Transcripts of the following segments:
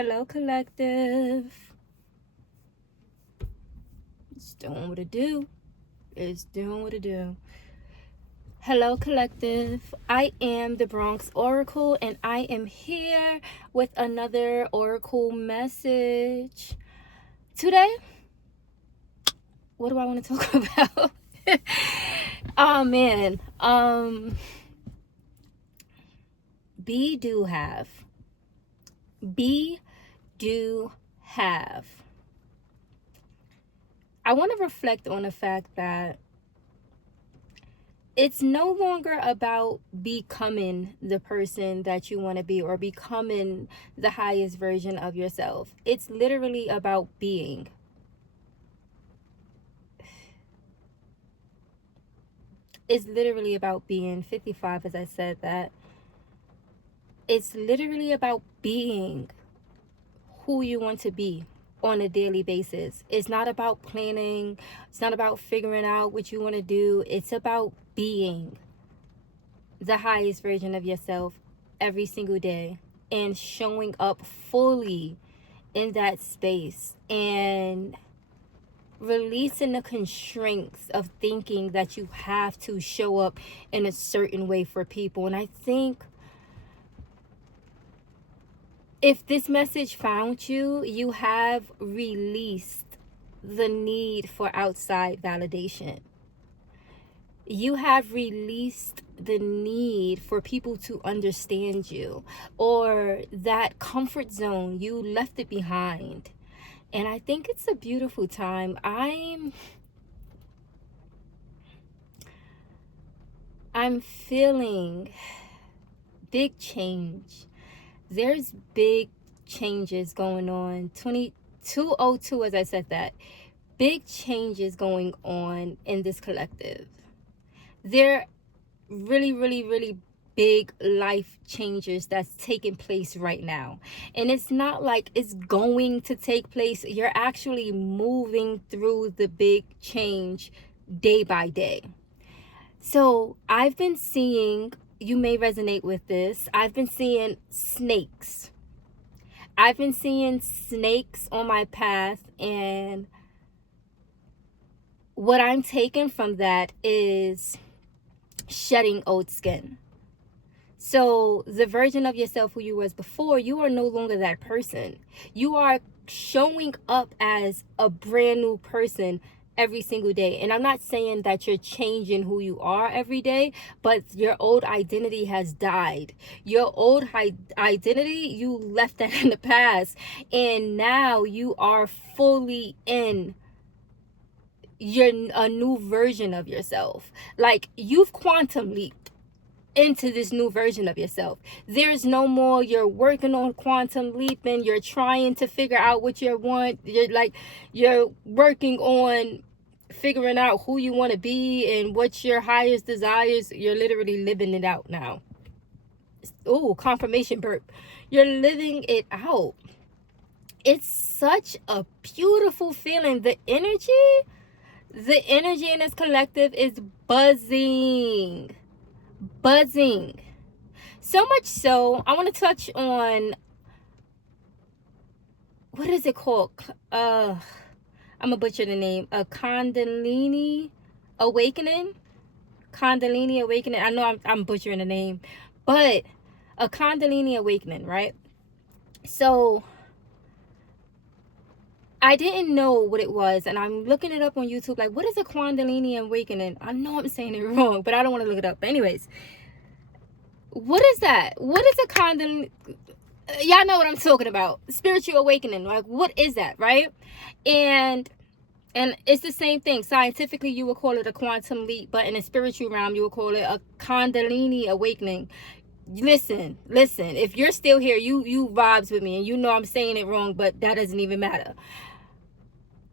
Hello, collective. It's doing what it do. It's doing what it do. Hello, collective. I am the Bronx Oracle, and I am here with another Oracle message. Today, what do I want to talk about? Oh man. Be do have. I want to reflect on the fact that it's no longer about becoming the person that you want to be or becoming the highest version of yourself. It's literally about being. It's literally about being. 55, as I said that. It's literally about being who you want to be on a daily basis. It's not about planning. It's not about figuring out what you want to do. It's about being the highest version of yourself every single day and showing up fully in that space and releasing the constraints of thinking that you have to show up in a certain way for people. And I think if this message found you, you have released the need for outside validation. You have released the need for people to understand you, or that comfort zone, you left it behind. And I think it's a beautiful time. I'm feeling big change. There's big changes going on. 2202, as I said that. Big changes going on in this collective. They're really, really, really big life changes that's taking place right now. And it's not like it's going to take place. You're actually moving through the big change day by day. So I've been seeing, you may resonate with this, I've been seeing snakes. I've been seeing snakes on my path, and what I'm taking from that is shedding old skin. So the version of yourself who you was before, you are no longer that person. You are showing up as a brand new person every single day. And I'm not saying that you're changing who you are every day, but your old identity has died. Your old identity, you left that in the past. And now you are fully in a new version of yourself. Like, you've quantum leaped into this new version of yourself. There's no more you're working on quantum leaping, you're trying to figure out what you want, you're working on figuring out who you want to be and what's your highest desires. You're literally living it out now. Oh, confirmation burp. You're living it out. It's such a beautiful feeling. The energy in this collective is buzzing. So much so, I want to touch on, what is it called? I'm gonna butcher the name. A Kundalini awakening. I know I'm butchering the name, but a Kundalini awakening, right? So I didn't know what it was, and I'm looking it up on YouTube. Like, what is a Kundalini awakening? I know I'm saying it wrong, but I don't want to look it up. But anyways, what is that? What is a Kundalini? Y'all know what I'm talking about. Spiritual awakening. Like, what is that, right? And it's the same thing. Scientifically, you would call it a quantum leap, but in the spiritual realm, you would call it a Kundalini awakening. Listen. If you're still here, you vibes with me, and you know I'm saying it wrong, but that doesn't even matter.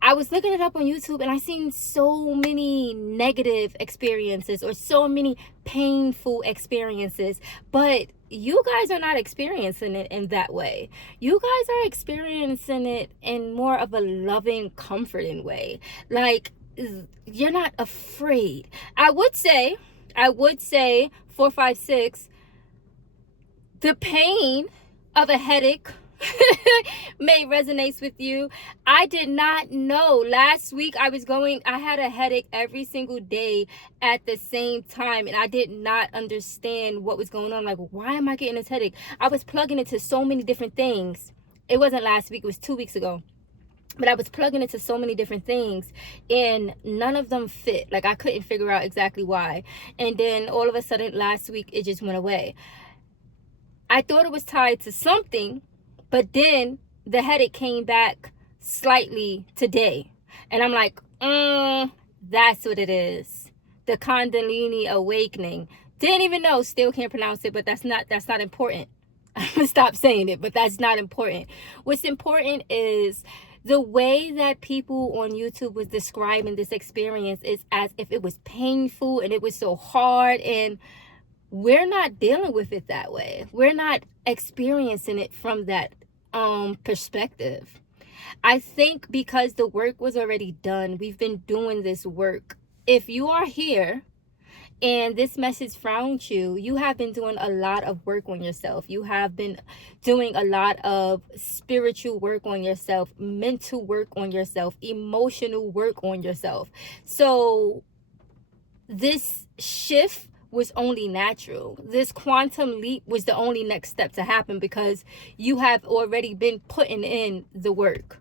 I was looking it up on YouTube, and I seen so many negative experiences or so many painful experiences, but you guys are not experiencing it in that way. You guys are experiencing it in more of a loving, comforting way. Like, you're not afraid. I would say 456, the pain of a headache may resonates with you. I did not know. Last week I had a headache every single day at the same time, and I did not understand what was going on. Like, why am I getting this headache? I was plugging into so many different things. It wasn't last week, it was 2 weeks ago. But I was plugging into so many different things, and none of them fit. Like, I couldn't figure out exactly why. And then all of a sudden last week it just went away. I thought it was tied to something, but then the headache came back slightly today. And I'm like, that's what it is. The Kundalini awakening. Didn't even know, still can't pronounce it, but that's not important. I'm gonna stop saying it, but that's not important. What's important is the way that people on YouTube was describing this experience is as if it was painful and it was so hard, and we're not dealing with it that way. We're not experiencing it from that perspective. I think because the work was already done, we've been doing this work. If you are here and this message found you, you have been doing a lot of work on yourself. You have been doing a lot of spiritual work on yourself, mental work on yourself, emotional work on yourself. So this shift was only natural. This quantum leap was the only next step to happen because you have already been putting in the work.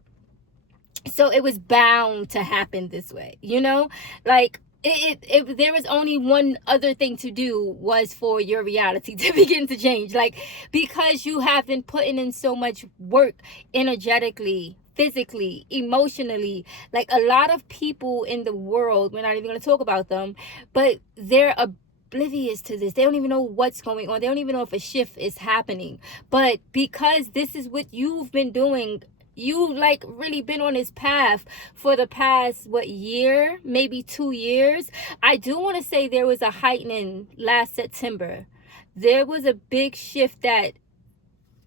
So it was bound to happen this way, you know? Like, if there was only one other thing to do, was for your reality to begin to change. Like, because you have been putting in so much work energetically, physically, emotionally. Like, a lot of people in the world, we're not even going to talk about them, but they're oblivious to this. They don't even know what's going on. They don't even know if a shift is happening. But because this is what you've been doing, you like really been on this path for the past year, maybe 2 years. I do want to say there was a heightening last September. There was a big shift that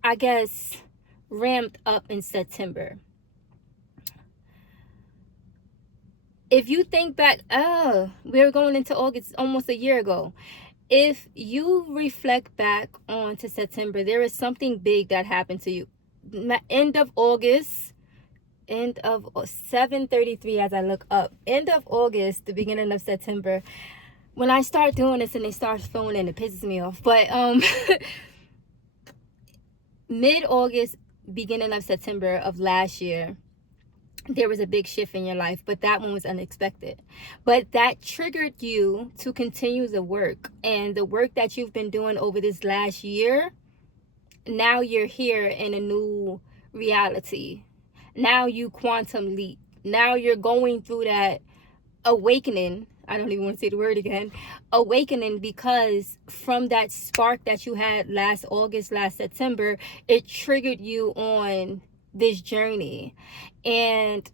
I guess ramped up in September. If you think back, we're going into August almost a year ago. If you reflect back onto September, there is something big that happened to you. End of August, end of 7:33 as I look up. End of August, the beginning of September. When I start doing this and they start filming, it pisses me off. But mid-August, beginning of September of last year, there was a big shift in your life, but that one was unexpected. But that triggered you to continue the work, and the work that you've been doing over this last year. Now you're here in a new reality. Now you quantum leap. Now you're going through that awakening. I don't even want to say the word again. Awakening, because from that spark that you had last August, last September, it triggered you on this journey. And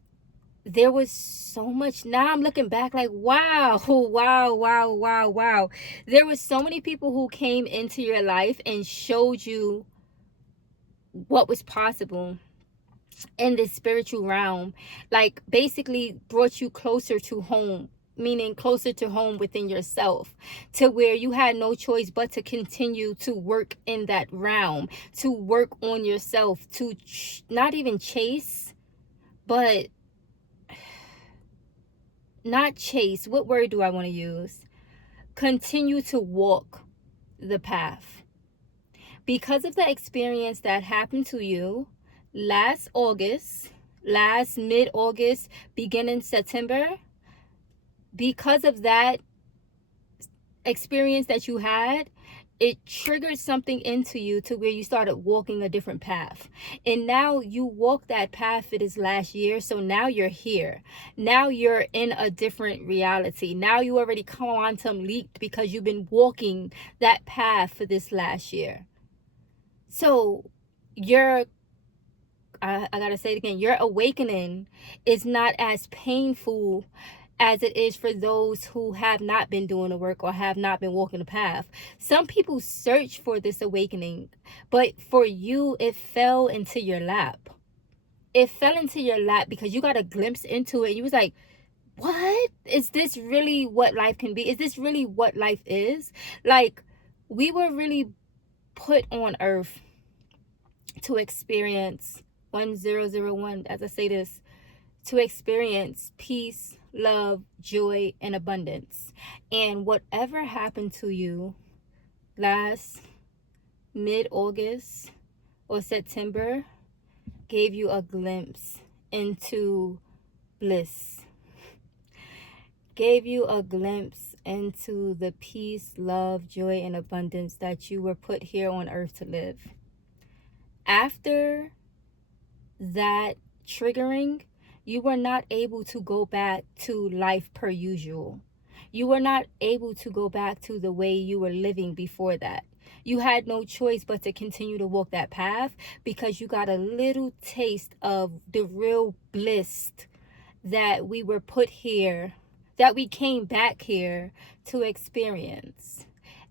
there was so much. Now I'm looking back like, wow. There was so many people who came into your life and showed you what was possible in this spiritual realm. Like, basically brought you closer to home, meaning closer to home within yourself, to where you had no choice but to continue to work in that realm, to work on yourself, to not even chase, but not chase. What word do I want to use? Continue to walk the path. Because of the experience that happened to you last August, last mid-August, beginning September, because of that experience that you had, it triggered something into you to where you started walking a different path. And now you walk that path for this last year. So now you're here. Now you're in a different reality. Now you already quantum leaped because you've been walking that path for this last year. So I gotta say it again, your awakening is not as painful as it is for those who have not been doing the work or have not been walking the path. Some people search for this awakening, but for you, it fell into your lap. It fell into your lap because you got a glimpse into it. You was like, what? Is this really what life can be? Is this really what life is? Like, we were really put on earth to experience 1001, as I say this, to experience peace, love, joy, and abundance. And whatever happened to you last mid-August or September gave you a glimpse into bliss, gave you a glimpse into the peace, love, joy, and abundance that you were put here on earth to live. After that triggering, you were not able to go back to life per usual. You were not able to go back to the way you were living before that. You had no choice but to continue to walk that path because you got a little taste of the real bliss that we were put here, that we came back here to experience.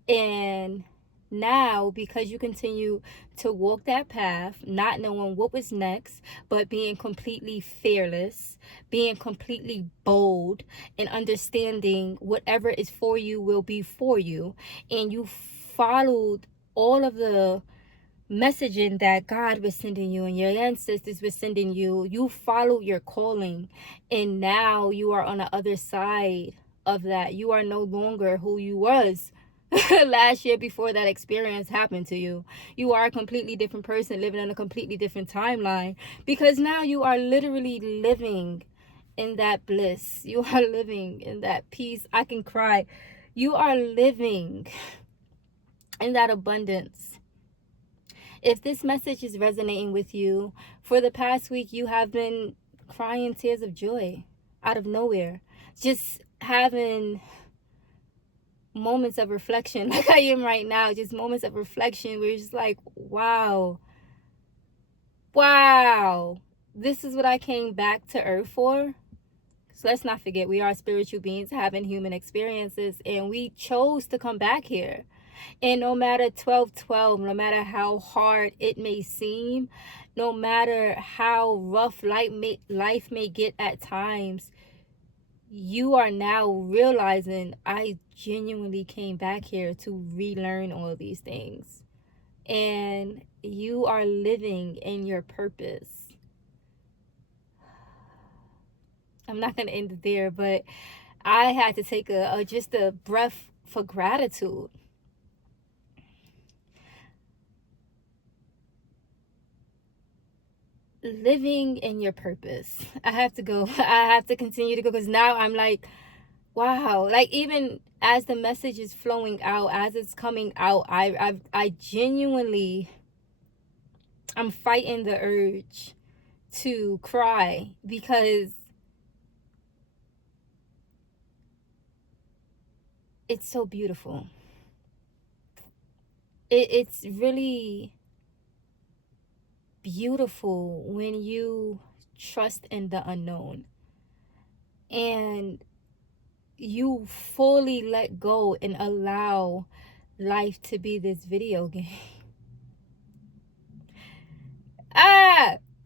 And now, because you continue to walk that path, not knowing what was next, but being completely fearless, being completely bold, and understanding whatever is for you will be for you, and you followed all of the messaging that God was sending you and your ancestors were sending you, you followed your calling, and now you are on the other side of that. You are no longer who you was last year before that experience happened to you. You are a completely different person living in a completely different timeline, because now you are literally living in that bliss. You are living in that peace. I can cry. You are living in that abundance. If this message is resonating with you, for the past week you have been crying tears of joy out of nowhere, just having moments of reflection like I am right now, just moments of reflection where you're just like, wow, this is what I came back to earth for. So let's not forget, we are spiritual beings having human experiences, and we chose to come back here. And no matter 1212, no matter how hard it may seem, no matter how rough life may get at times, you are now realizing, I genuinely came back here to relearn all these things. And you are living in your purpose. I'm not going to end it there, but I had to take just a breath for gratitude. Living in your purpose. I have to go. I have to continue to go, because now I'm like, wow. Like, even as the message is flowing out, as it's coming out, I genuinely, I'm fighting the urge to cry, because it's so beautiful. It's really beautiful when you trust in the unknown and you fully let go and allow life to be this video game.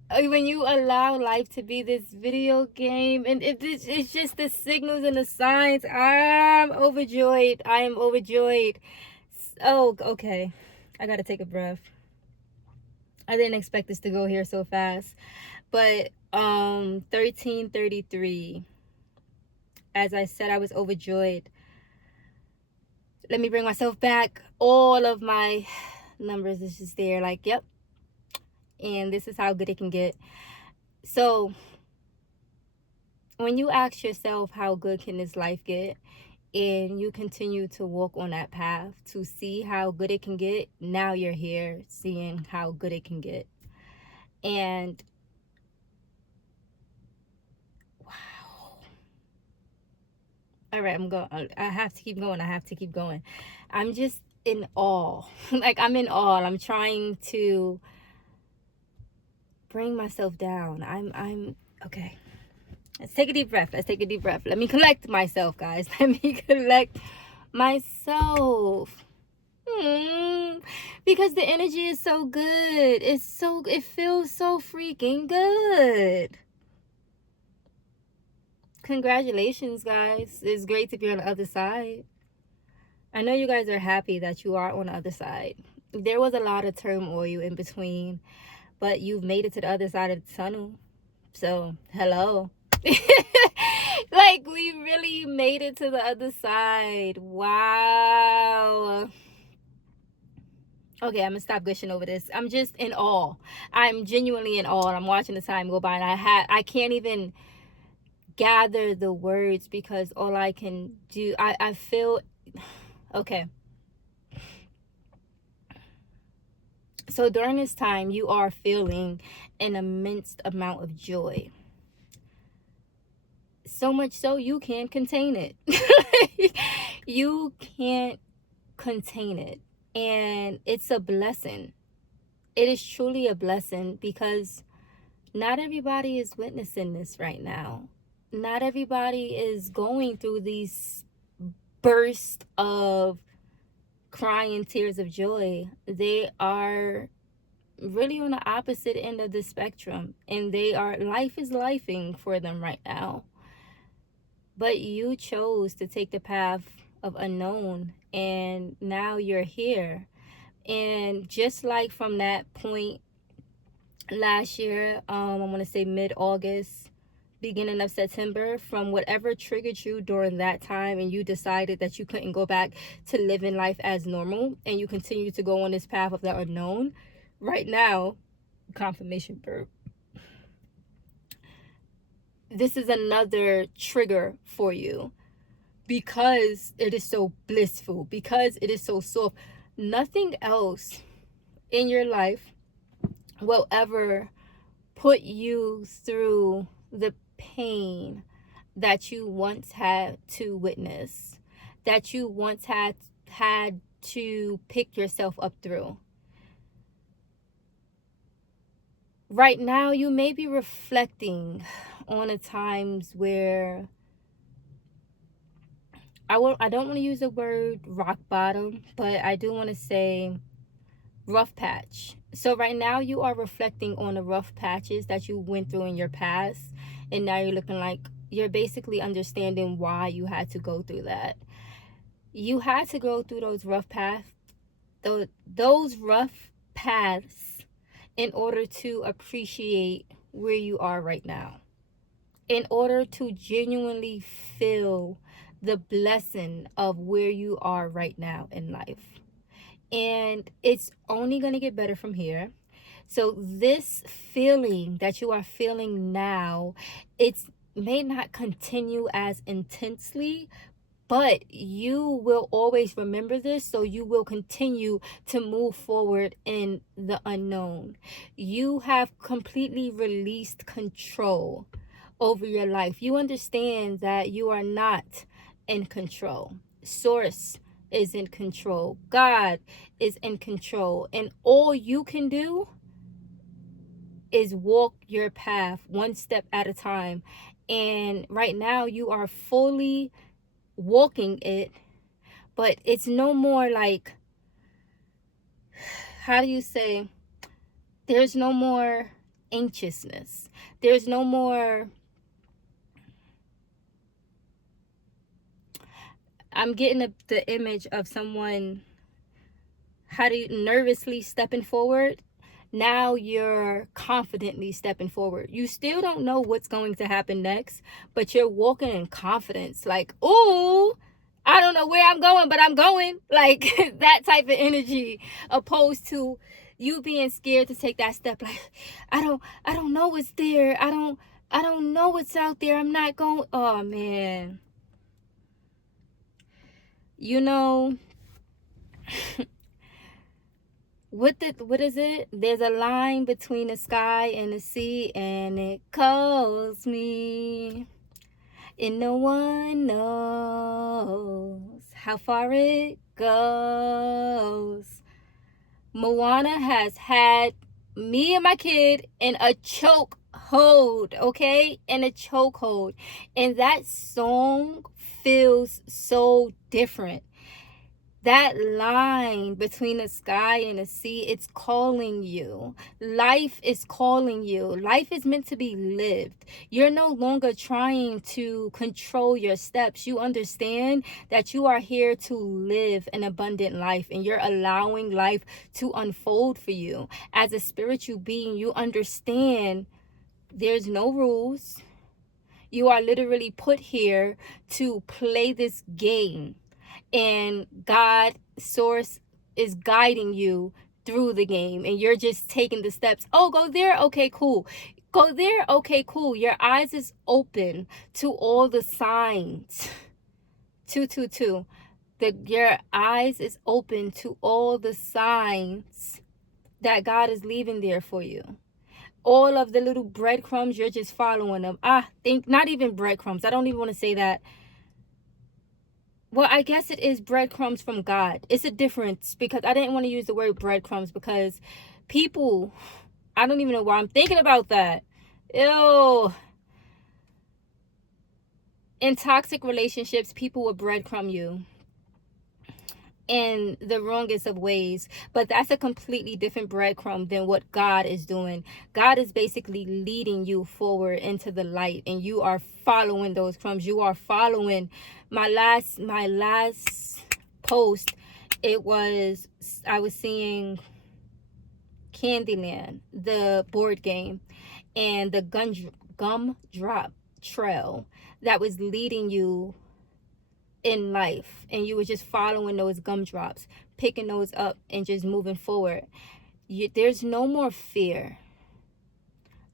When you allow life to be this video game, and it's just the signals and the signs. I'm overjoyed. I am overjoyed. Oh, okay. I gotta take a breath. I didn't expect this to go here so fast. But 1333. As I said, I was overjoyed. Let me bring myself back. All of my numbers is just there, like, yep. And this is how good it can get. So when you ask yourself, how good can this life get, and you continue to walk on that path to see how good it can get, now you're here seeing how good it can get. And wow. All right, I have to keep going. I'm just in awe. Like, I'm in awe. I'm trying to bring myself down. I'm okay. Let's take a deep breath. Let me collect myself, guys. Let me collect myself. Because the energy is so good. It feels so freaking good. Congratulations, guys. It's great to be on the other side. I know you guys are happy that you are on the other side. there was a lot of turmoil in between, but you've made it to the other side of the tunnel. So, hello. Like, we really made it to the other side. Wow. Okay, I'm gonna stop gushing over this. I'm just in awe. I'm genuinely in awe. I'm watching the time go by, and I can't even gather the words, because all I can do, I feel, okay. So during this time, you are feeling an immense amount of joy. So much so you can't contain it. You can't contain it. And it's a blessing. It is truly a blessing, because not everybody is witnessing this right now. Not everybody is going through these bursts of crying tears of joy. They are really on the opposite end of the spectrum, and life is lifing for them right now. But you chose to take the path of unknown, and now you're here. And just like from that point last year, I want to say mid-August, beginning of September, from whatever triggered you during that time, and you decided that you couldn't go back to living life as normal, and you continue to go on this path of the unknown, right now, confirmation verb, this is another trigger for you, because it is so blissful, because it is so soft. Nothing else in your life will ever put you through the pain that you once had to witness, that you once had to pick yourself up through. Right now, you may be reflecting on the times where I don't want to use the word rock bottom, but I do want to say rough patch. So right now you are reflecting on the rough patches that you went through in your past, and now you're looking like you're basically understanding why you had to go through that. You had to go through those rough paths, those rough paths, in order to appreciate where you are right now, in order to genuinely feel the blessing of where you are right now in life. And it's only going to get better from here. So this feeling that you are feeling now, it may not continue as intensely, but you will always remember this, so you will continue to move forward in the unknown. You have completely released control over your life. You understand that you are not in control. Source is in control. God is in control. And all you can do is walk your path one step at a time. And right now you are fully walking it, but it's no more like, how do you say, there's no more anxiousness, there's no more, I'm getting the image of someone, how do you, nervously stepping forward. Now you're confidently stepping forward. You still don't know what's going to happen next, but you're walking in confidence, like, ooh, I don't know where I'm going, but I'm going, like that type of energy, opposed to you being scared to take that step, like, I don't know what's there, I don't know what's out there, I'm not going. Oh man, you know, what is it? There's a line between the sky and the sea, and it calls me, and no one knows how far it goes. Moana has had me and my kid in a choke hold, okay? In a choke hold. And that song feels so different. That line between the sky and the sea, it's calling you. Life is calling you. Life is meant to be lived. You're no longer trying to control your steps. You understand that you are here to live an abundant life, and you're allowing life to unfold for you. As a spiritual being, you understand there's no rules. You are literally put here to play this game, and God source is guiding you through the game, and you're just taking the steps. Oh, go there, okay, cool. Go there, okay, cool. Your eyes is open to all the signs. 222. Your eyes is open to all the signs that God is leaving there for you. All of the little breadcrumbs, you're just following them. Not even breadcrumbs. I don't even want to say that. Well, I guess it is breadcrumbs from God. It's a difference, because I didn't want to use the word breadcrumbs, because people, I don't even know why I'm thinking about that. Ew. In toxic relationships, people will breadcrumb you in the wrongest of ways, but that's a completely different breadcrumb than what God is doing. God is basically leading you forward into the light, and you are following those crumbs. You are following my last post. I was seeing Candyland, the board game, and the gumdrop trail that was leading you in life, and you were just following those gumdrops, picking those up, and just moving forward. There's no more fear.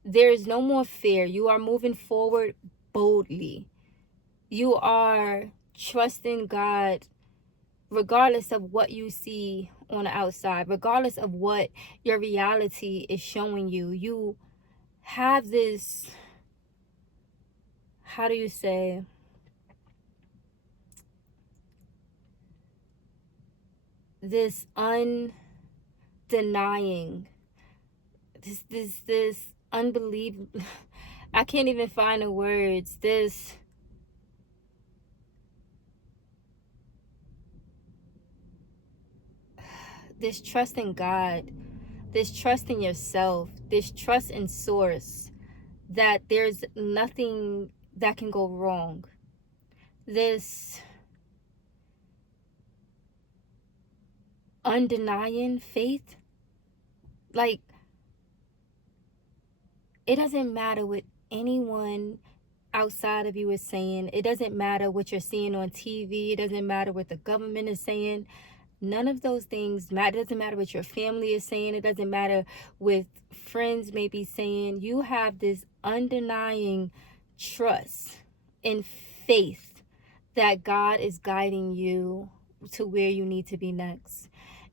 There's no more fear. You are moving forward boldly. You are trusting God regardless of what you see on the outside, regardless of what your reality is showing you. You have this, how do you say, this undenying, this unbelievable, I can't even find the words, this trust in God, this trust in yourself, this trust in source, that there's nothing that can go wrong. This undenying faith, like, it doesn't matter what anyone outside of you is saying. It doesn't matter what you're seeing on TV. It doesn't matter what the government is saying. None of those things matter. It doesn't matter what your family is saying. It doesn't matter what friends may be saying. You have this undenying trust and faith that God is guiding you to where you need to be next.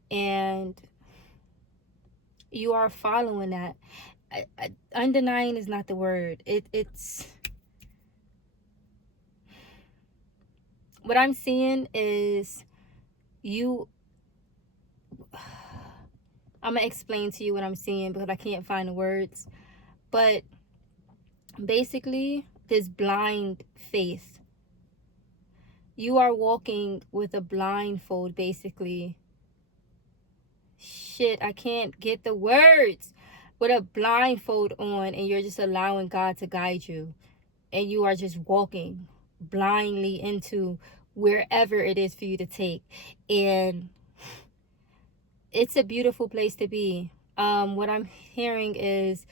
And you are following that. Undenying is not the word. It's what I'm seeing is you. I'm gonna explain to you what I'm seeing, because I can't find the words. But basically, this blind faith. You are walking with a blindfold, basically. Shit, I can't get the words. With a blindfold on, and you're just allowing God to guide you, and you are just walking blindly into wherever it is for you to take. And it's a beautiful place to be. What I'm hearing is,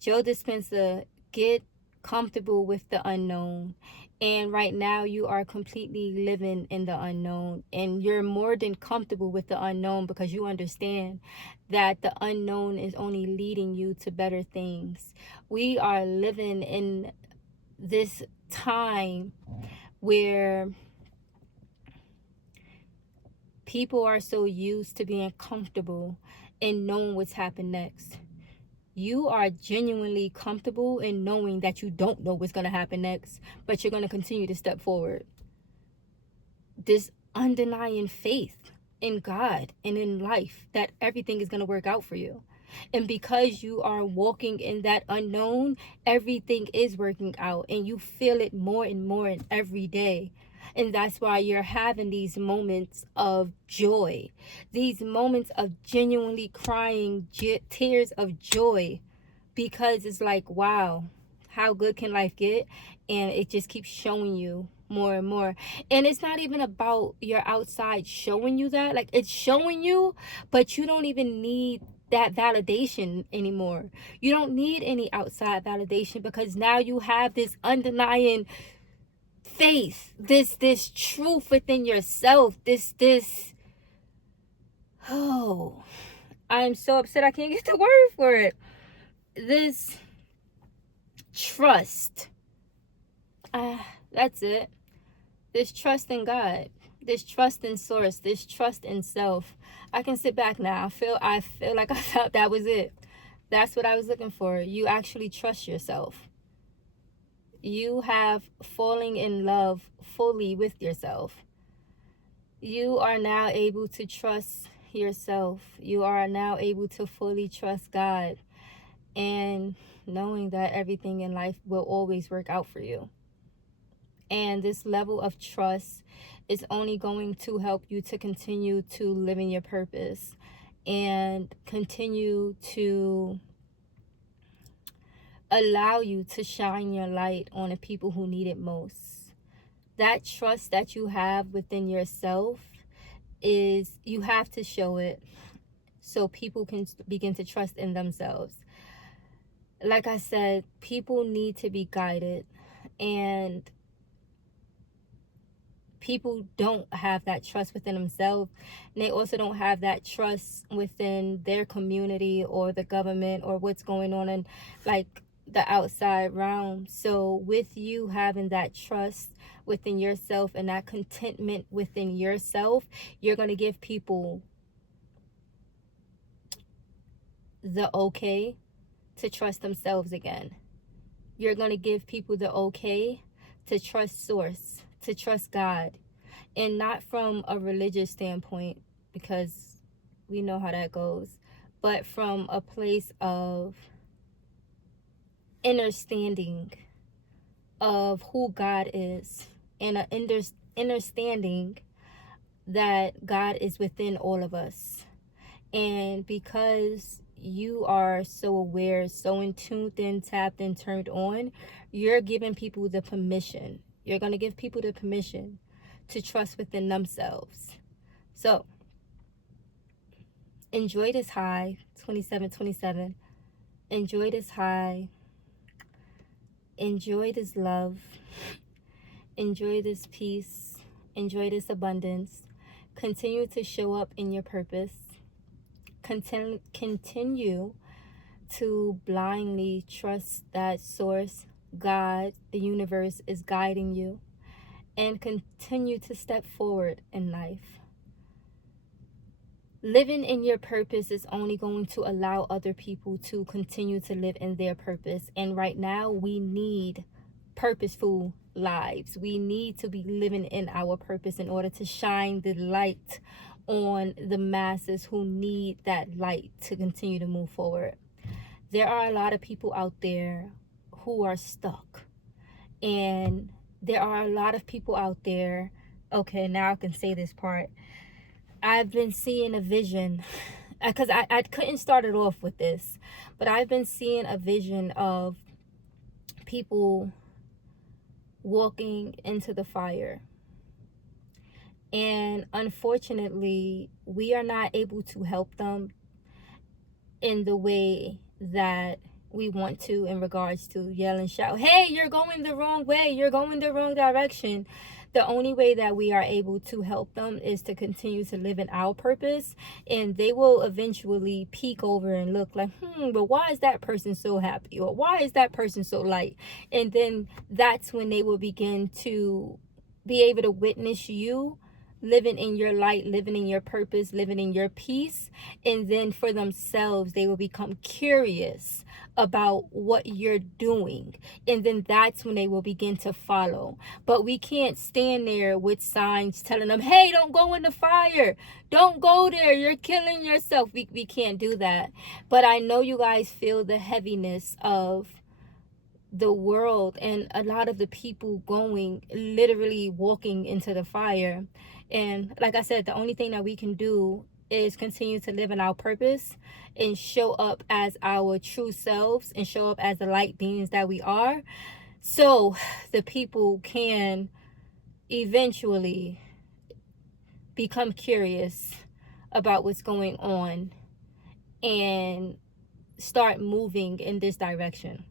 Joe Dispenza, get comfortable with the unknown. And right now you are completely living in the unknown, and you're more than comfortable with the unknown, because you understand that the unknown is only leading you to better things. We are living in this time where people are so used to being comfortable and knowing what's happened next. You are genuinely comfortable in knowing that you don't know what's going to happen next, but you're going to continue to step forward. This undenying faith in God and in life that everything is going to work out for you. And because you are walking in that unknown, everything is working out, and you feel it more and more every day. And that's why you're having these moments of joy, these moments of genuinely crying tears of joy, because it's like, wow, how good can life get? And it just keeps showing you more and more. And it's not even about your outside showing you that. Like, it's showing you, but you don't even need that validation anymore. You don't need any outside validation, because now you have this undenying faith, this truth within yourself, this oh, I'm so upset I can't get the word for it. This trust. That's it. This trust in God, this trust in source, this trust in self. I can sit back now. I feel like I felt that was it. That's what I was looking for. You actually trust yourself. You have falling in love fully with yourself. You are now able to trust yourself. You are now able to fully trust God, and knowing that everything in life will always work out for you. And this level of trust is only going to help you to continue to live in your purpose and continue to allow you to shine your light on the people who need it most. That trust that you have within yourself is, you have to show it so people can begin to trust in themselves. Like I said, people need to be guided, and people don't have that trust within themselves, and they also don't have that trust within their community or the government or what's going on in like the outside realm. So with you having that trust within yourself and that contentment within yourself, you're going to give people the okay to trust themselves again. You're going to give people the okay to trust source, to trust God, and not from a religious standpoint, because we know how that goes, but from a place of understanding of who God is, and an understanding that God is within all of us. And because you are so aware, so in tuned in, tapped and turned on, you're giving people the permission. You're going to give people the permission to trust within themselves. So enjoy this high, 2727. Enjoy this high. Enjoy this love. Enjoy this peace. Enjoy this abundance. Continue to show up in your purpose. Continue to blindly trust that source, God, the universe is guiding you, and continue to step forward in life. Living in your purpose is only going to allow other people to continue to live in their purpose. And right now, we need purposeful lives. We need to be living in our purpose in order to shine the light on the masses who need that light to continue to move forward. There are a lot of people out there who are stuck. And there are a lot of people out there. Okay, now I can say this part. I've been seeing a vision, because I couldn't start it off with this, but I've been seeing a vision of people walking into the fire. And unfortunately, we are not able to help them in the way that we want to, in regards to yell and shout, hey, you're going the wrong way, you're going the wrong direction. The only way that we are able to help them is to continue to live in our purpose, and they will eventually peek over and look like, but why is that person so happy, or why is that person so light? And then that's when they will begin to be able to witness you living in your light, living in your purpose, living in your peace. And then for themselves, they will become curious about what you're doing. And then that's when they will begin to follow. But we can't stand there with signs telling them, hey, don't go in the fire. Don't go there. You're killing yourself. We can't do that. But I know you guys feel the heaviness of the world and a lot of the people going, literally walking into the fire. And like I said, the only thing that we can do is continue to live in our purpose and show up as our true selves and show up as the light beings that we are, so the people can eventually become curious about what's going on and start moving in this direction.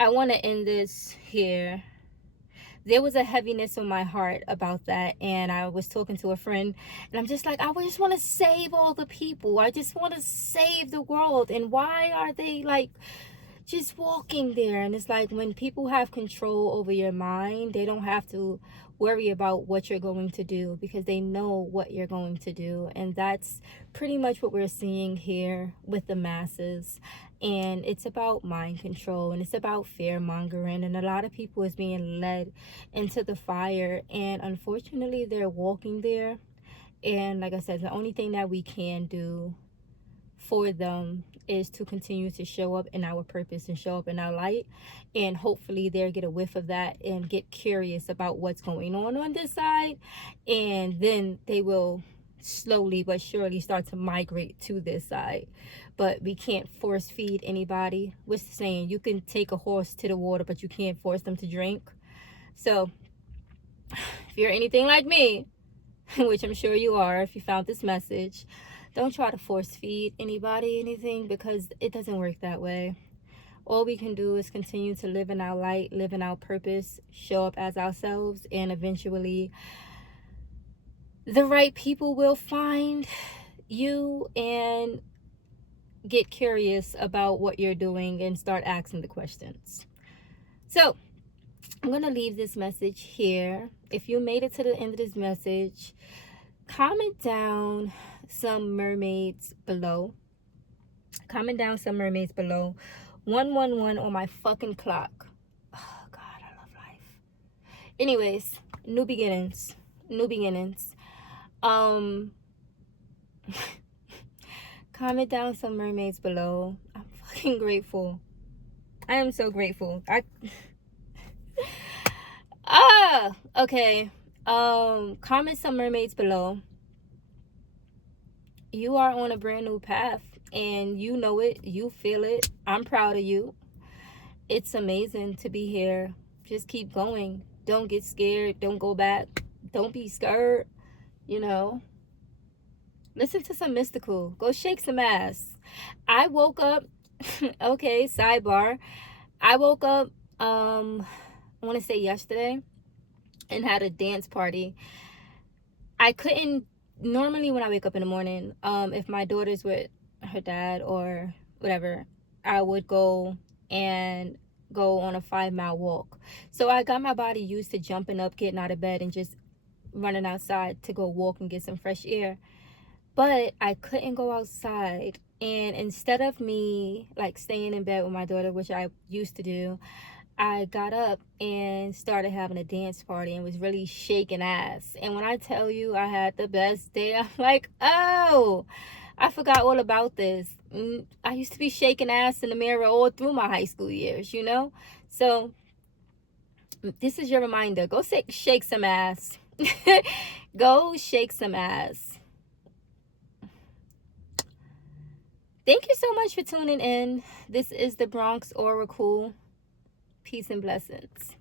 I want to end this here. There was a heaviness on my heart about that, and I was talking to a friend, and I'm just like, I just want to save all the people. I just want to save the world. And why are they like just walking there? And it's like, when people have control over your mind, they don't have to worry about what you're going to do, because they know what you're going to do. And that's pretty much what we're seeing here with the masses. And it's about mind control, and it's about fear mongering, and a lot of people is being led into the fire, and unfortunately they're walking there. And like I said, the only thing that we can do for them is to continue to show up in our purpose and show up in our light, and hopefully they'll get a whiff of that and get curious about what's going on this side, and then they will slowly but surely start to migrate to this side. But we can't force feed anybody. What's the saying? You can take a horse to the water, but you can't force them to drink. So if you're anything like me, which I'm sure you are if you found this message, don't try to force feed anybody anything, because it doesn't work that way. All we can do is continue to live in our light, live in our purpose, show up as ourselves, and eventually the right people will find you and get curious about what you're doing and start asking the questions. So I'm going to leave this message here. If you made it to the end of this message, comment down some mermaids below. Comment down some mermaids below. 111 on my fucking clock. Oh God, I love life. Anyways, new beginnings. New beginnings. Comment down some mermaids below. I'm fucking grateful. I am so grateful. Okay. Comment some mermaids below. You are on a brand new path, and you know it, you feel it. I'm proud of you. It's amazing to be here. Just keep going. Don't get scared. Don't go back. Don't be scared. You know, listen to some mystical. Go shake some ass. I woke up okay, sidebar. I woke up I want to say yesterday, and had a dance party. I couldn't, normally when I wake up in the morning, if my daughter's with her dad or whatever, I would go on a 5-mile walk. So I got my body used to jumping up, getting out of bed, and just running outside to go walk and get some fresh air. But I couldn't go outside, and instead of me like staying in bed with my daughter, which I used to do, I got up and started having a dance party and was really shaking ass. And when I tell you I had the best day, I'm like, oh, I forgot all about this. I used to be shaking ass in the mirror all through my high school years, you know? So this is your reminder. Go shake some ass. Go shake some ass. Thank you so much for tuning in. This is the Bronx Oracle. Peace and blessings.